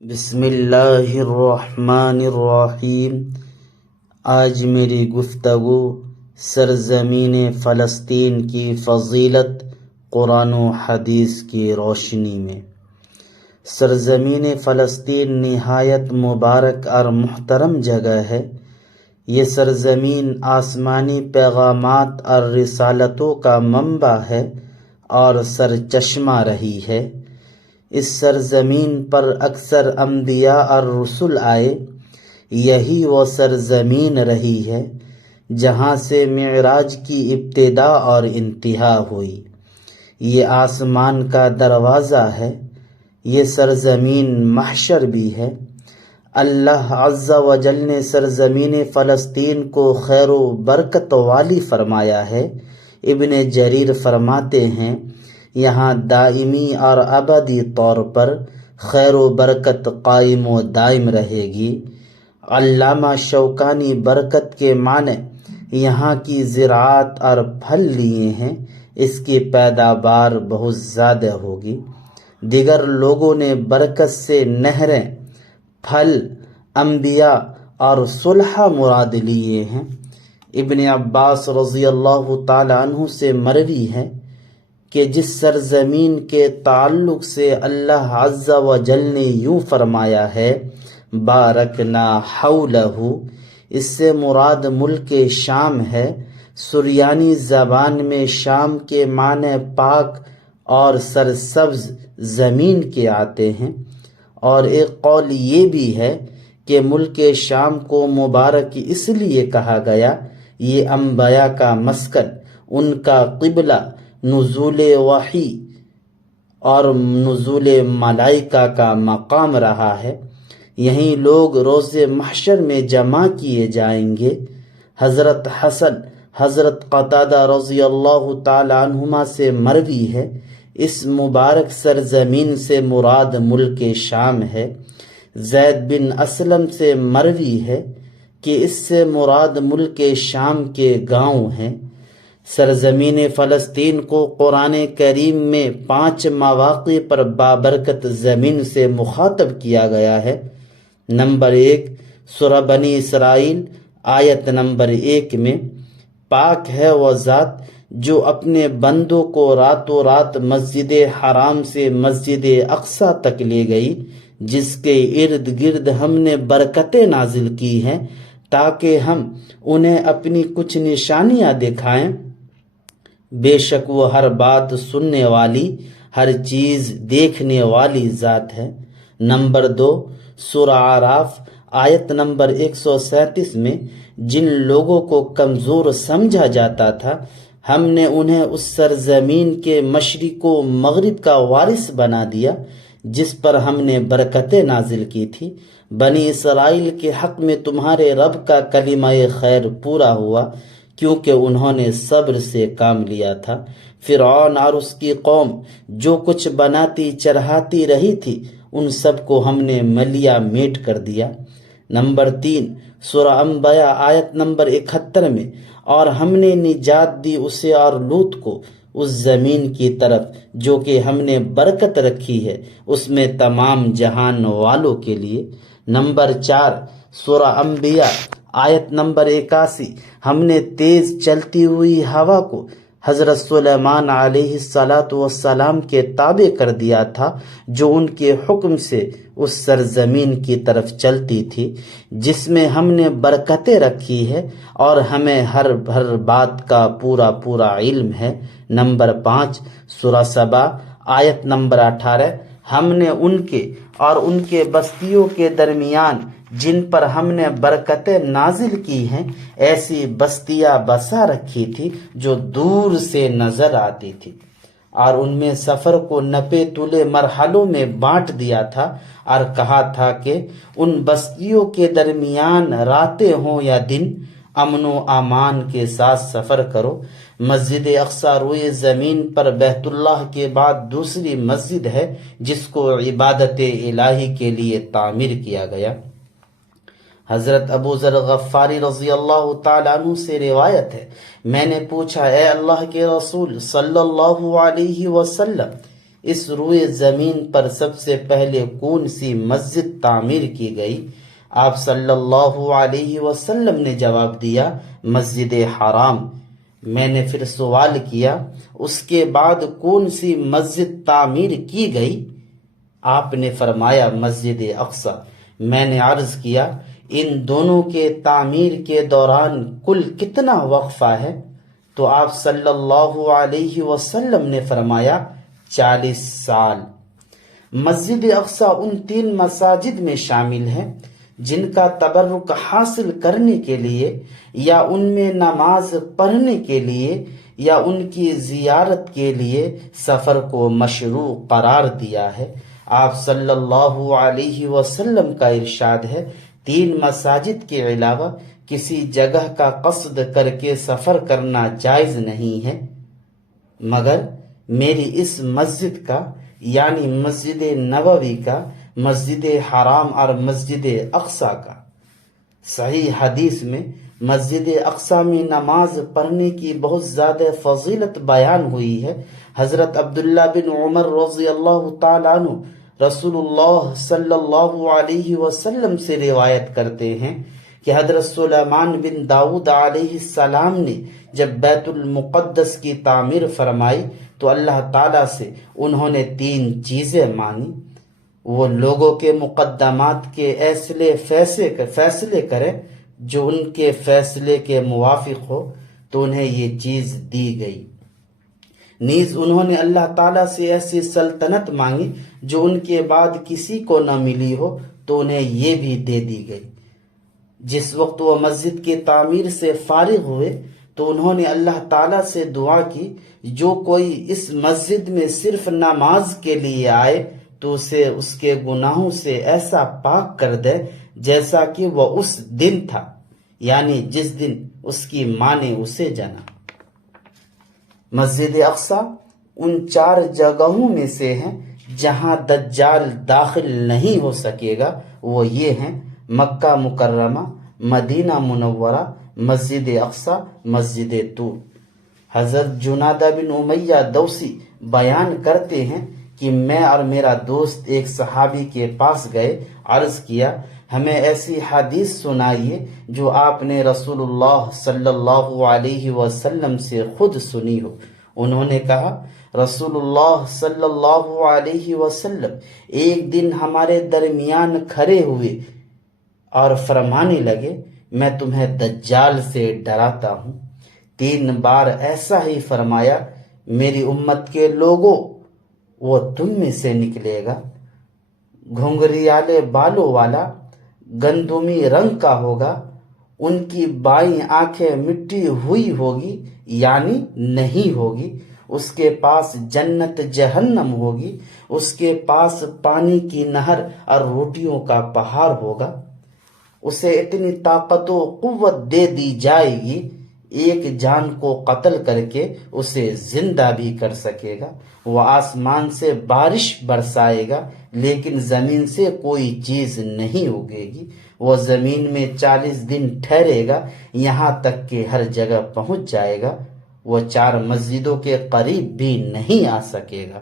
بسم اللہ الرحمن الرحیم۔ آج میری گفتگو سرزمین فلسطین کی فضیلت قرآن و حدیث کی روشنی میں۔ سرزمین فلسطین نہایت مبارک اور محترم جگہ ہے۔ یہ سرزمین آسمانی پیغامات اور رسالتوں کا منبع ہے اور سرچشمہ رہی ہے۔ اس سرزمین پر اکثر انبیاء اور رسل آئے۔ یہی وہ سرزمین رہی ہے جہاں سے معراج کی ابتدا اور انتہا ہوئی۔ یہ آسمان کا دروازہ ہے۔ یہ سرزمین محشر بھی ہے۔ اللہ عز و جل نے سرزمین فلسطین کو خیر و برکت والی فرمایا ہے۔ ابن جریر فرماتے ہیں یہاں دائمی اور ابدی طور پر خیر و برکت قائم و دائم رہے گی۔ علامہ شوکانی برکت کے معنی یہاں کی زراعت اور پھل لیے ہیں۔ اس کی پیداوار بہت زیادہ ہوگی۔ دیگر لوگوں نے برکت سے نہریں، پھل، انبیاء اور صلح مراد لیے ہیں۔ ابن عباس رضی اللہ تعالی عنہ سے مروی ہے کہ جس سرزمین کے تعلق سے اللہ عز و جل نے یوں فرمایا ہے بارکنا حولہ، اس سے مراد ملک شام ہے۔ سریانی زبان میں شام کے معنی پاک اور سرسبز زمین کے آتے ہیں، اور ایک قول یہ بھی ہے کہ ملک شام کو مبارک اس لیے کہا گیا، یہ انبیاء کا مسکن، ان کا قبلہ، نزول وحی اور نزول ملائکہ کا مقام رہا ہے۔ یہیں لوگ روز محشر میں جمع کیے جائیں گے۔ حضرت حسن، حضرت قتادہ رضی اللہ تعالی عنہما سے مروی ہے اس مبارک سرزمین سے مراد ملک شام ہے۔ زید بن اسلم سے مروی ہے کہ اس سے مراد ملک شام کے گاؤں ہیں۔ سرزمین فلسطین کو قرآن کریم میں 5 مواقع پر بابرکت زمین سے مخاطب کیا گیا ہے۔ نمبر 1 سورہ بنی اسرائیل آیت نمبر 1 میں، پاک ہے وہ ذات جو اپنے بندوں کو راتوں رات مسجد حرام سے مسجد اقصی تک لے گئی، جس کے ارد گرد ہم نے برکتیں نازل کی ہیں تاکہ ہم انہیں اپنی کچھ نشانیاں دکھائیں۔ بے شک وہ ہر بات سننے والی، ہر چیز دیکھنے والی ذات ہے۔ نمبر 2 سورہ اعراف آیت نمبر 137 میں، جن لوگوں کو کمزور سمجھا جاتا تھا ہم نے انہیں اس سرزمین کے مشرق و مغرب کا وارث بنا دیا جس پر ہم نے برکتیں نازل کی تھی۔ بنی اسرائیل کے حق میں تمہارے رب کا کلمہ خیر پورا ہوا کیونکہ انہوں نے صبر سے کام لیا تھا۔ فرعون اور اس کی قوم جو کچھ بناتی چڑھاتی رہی تھی ان سب کو ہم نے ملیا میٹ کر دیا۔ نمبر 3 سورہ انبیاء آیت نمبر 71 میں، اور ہم نے نجات دی اسے اور لوط کو اس زمین کی طرف جو کہ ہم نے برکت رکھی ہے اس میں تمام جہان والوں کے لیے۔ نمبر 4 سورہ انبیاء آیت نمبر 81، ہم نے تیز چلتی ہوئی ہوا کو حضرت سلیمان علیہ السلام کے تابع کر دیا تھا جو ان کے حکم سے اس سرزمین کی طرف چلتی تھی جس میں ہم نے برکتیں رکھی ہے اور ہمیں ہر بات کا پورا علم ہے۔ نمبر 5 سورہ سبا آیت نمبر 18، ہم نے ان کے اور ان کے بستیوں کے درمیان جن پر ہم نے برکتیں نازل کی ہیں ایسی بستیاں بسا رکھی تھی جو دور سے نظر آتی تھی، اور ان میں سفر کو نپے تلے مرحلوں میں بانٹ دیا تھا، اور کہا تھا کہ ان بستیوں کے درمیان راتیں ہوں یا دن امن و امان کے ساتھ سفر کرو۔ مسجد اقصی روئے زمین پر بیت اللہ کے بعد دوسری مسجد ہے جس کو عبادت الہی کے لیے تعمیر کیا گیا۔ حضرت ابو ذر غفاری رضی اللہ تعالیٰ عنہ سے روایت ہے، میں نے پوچھا اے اللہ کے رسول صلی اللہ علیہ وسلم، اس روئے زمین پر سب سے پہلے کون سی مسجد تعمیر کی گئی؟ آپ صلی اللہ علیہ وسلم نے جواب دیا، مسجد حرام۔ میں نے پھر سوال کیا، اس کے بعد کون سی مسجد تعمیر کی گئی؟ آپ نے فرمایا، مسجد اقصی۔ میں نے عرض کیا، ان دونوں کے تعمیر کے دوران کل کتنا وقفہ ہے؟ تو آپ صلی اللہ علیہ وسلم نے فرمایا، 40 سال۔ مسجد اقصی ان 3 مساجد میں شامل ہے جن کا تبرک حاصل کرنے کے لیے یا ان میں نماز پڑھنے کے لیے یا ان کی زیارت کے لیے سفر کو مشروع قرار دیا ہے۔ آپ صلی اللہ علیہ وسلم کا ارشاد ہے، 3 مساجد کے علاوہ کسی جگہ کا قصد کر کے سفر کرنا جائز نہیں ہے مگر میری اس مسجد کا، یعنی مسجد نبوی کا، مسجد حرام اور مسجد اقصی کا۔ صحیح حدیث میں مسجد اقصی میں نماز پڑھنے کی بہت زیادہ فضیلت بیان ہوئی ہے۔ حضرت عبداللہ بن عمر رضی اللہ تعالیٰ عنہ رسول اللہ صلی اللہ علیہ وسلم سے روایت کرتے ہیں کہ حضرت سلیمان بن داؤد علیہ السلام نے جب بیت المقدس کی تعمیر فرمائی تو اللہ تعالیٰ سے انہوں نے 3 چیزیں مانگی، وہ لوگوں کے مقدمات کے فیصلے کرے، جو ان کے فیصلے کے موافق ہو تو انہیں یہ چیز دی گئی۔ نیز انہوں نے اللہ تعالیٰ سے ایسی سلطنت مانگی جو ان کے بعد کسی کو نہ ملی ہو تو انہیں یہ بھی دے دی گئی۔ جس وقت وہ مسجد کی تعمیر سے فارغ ہوئے تو انہوں نے اللہ تعالیٰ سے دعا کی، جو کوئی اس مسجد میں صرف نماز کے لیے آئے تو اسے اس کے گناہوں سے ایسا پاک کر دے جیسا کہ وہ اس دن تھا، یعنی جس دن اس کی ماں نے اسے جنا۔ مسجد اقصی ان 4 جگہوں میں سے ہے جہاں دجال داخل نہیں ہو سکے گا، وہ یہ ہیں مکہ مکرمہ، مدینہ منورہ، مسجد اقصی، مسجد طور۔ حضرت جنادہ بن امیہ دوسی بیان کرتے ہیں کہ میں اور میرا دوست ایک صحابی کے پاس گئے، عرض کیا، ہمیں ایسی حدیث سنائیے جو آپ نے رسول اللہ صلی اللہ علیہ وسلم سے خود سنی ہو۔ انہوں نے کہا، رسول اللہ صلی اللہ علیہ وسلم ایک دن ہمارے درمیان کھڑے ہوئے اور فرمانے لگے، میں تمہیں دجال سے ڈراتا ہوں۔ 3 بار ایسا ہی فرمایا، میری امت کے لوگوں، وہ تم میں سے نکلے گا، گھنگریالے بالوں والا، گندمی رنگ کا ہوگا، ان کی بائیں آنکھیں مٹی ہوئی ہوگی یعنی نہیں ہوگی، اس کے پاس جنت جہنم ہوگی، اس کے پاس پانی کی نہر اور روٹیوں کا پہاڑ ہوگا، اسے اتنی طاقت و قوت دے دی جائے گی ایک جان کو قتل کر کے اسے زندہ بھی کر سکے گا۔ وہ آسمان سے بارش برسائے گا لیکن زمین سے کوئی چیز نہیں اگے گی۔ وہ زمین میں 40 دن ٹھہرے گا یہاں تک کہ ہر جگہ پہنچ جائے گا۔ وہ 4 مسجدوں کے قریب بھی نہیں آ سکے گا۔